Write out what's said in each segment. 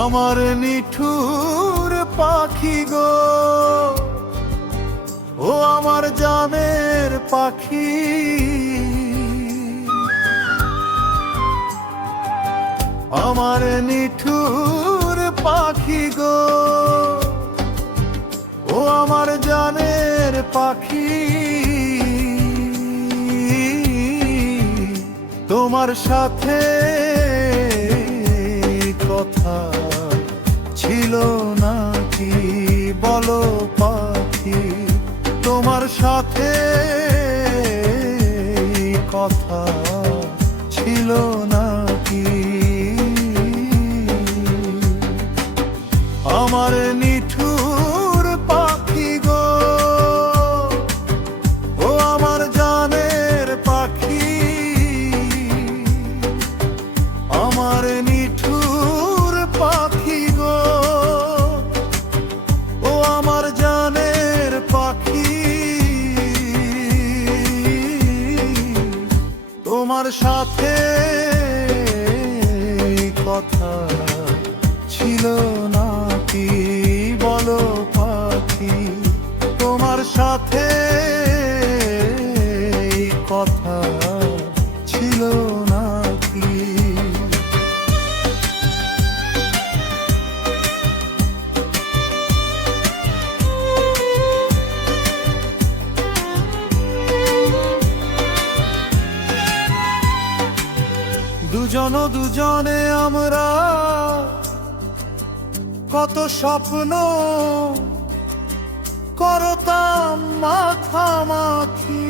আমার নিঠুর পাখি গো, ও আমার জানের পাখি। আমার নিঠুর পাখি গো, ও আমার জানের পাখি। তোমার সাথে কথা ছিল নাকি বলো পাখি, তোমার সাথে কথা ছিল নাকি? আমার নিঠুর পাখি গো, ও আমার জানের পাখি। আমার নিঠুর পাখি গো, ও আমার জানের পাখি। তোমার সাথে কথা ছিল নাকি বলো পাখি, তোমার সাথে কথা ছিল নাকি? দুজনে আমরা কত স্বপ্ন করতাম মাখামাখি।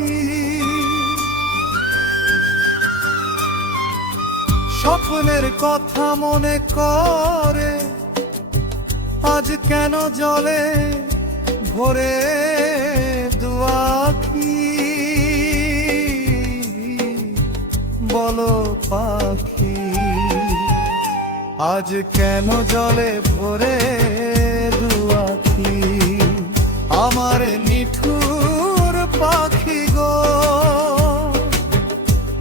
স্বপ্নের কথা মনে করে আজ কেন জলে ভরে দুয়াখি। বলো পাখি আজ কেন জলে ভরে দুয়াখি। আমার নিঠুর পাখি গো,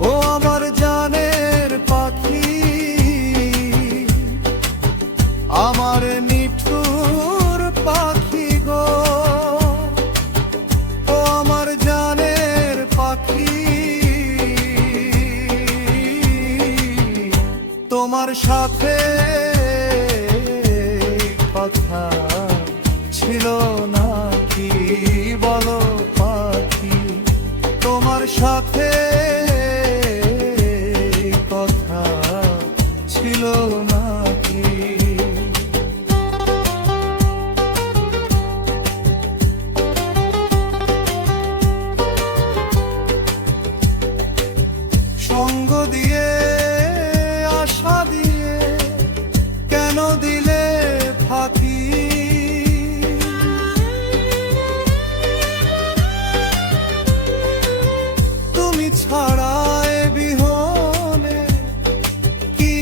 ও আমার জানের পাখি। আমার নিঠুর পাখি গো, ও আমার জানের পাখি। তোমার সাথে কথা ছিল নাকি বলো পাখি, তোমার সাথে কথা ছিল নাকি? সঙ্গ দিয়ে আশা দিয়ে কেন দিলে ফাঁকি। তুমি ছাড়া এ বিহনে কি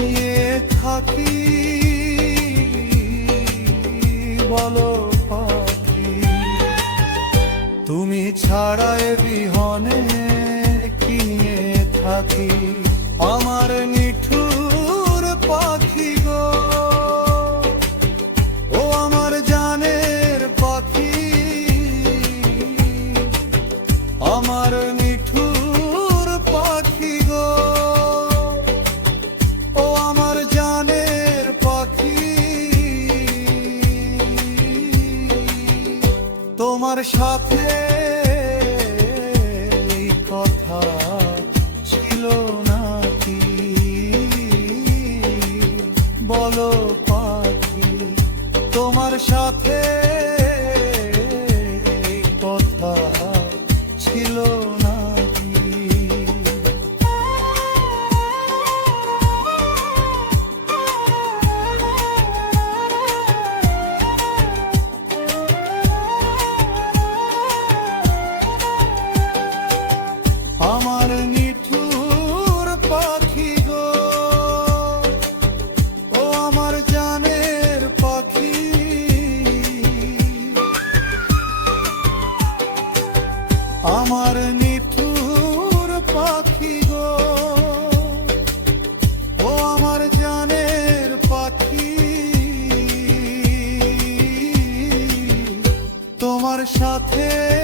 নিয়ে থাকি বলো পাখি। তুমি ছাড়া এ বিহনে কি নিয়ে থাকি। আমার নিঠুর পাখি গো, ও আমার জানের পাখি। আমার নিঠুর পাখি গো, ও আমার জানের পাখি। তোমার সাথে কথা ছিল নাকি বলো পাখি, তোমার সাথে কথা ছিল নাকি? আমার নিঠুর পাখি গো, ও আমার জানের পাখি। সাথে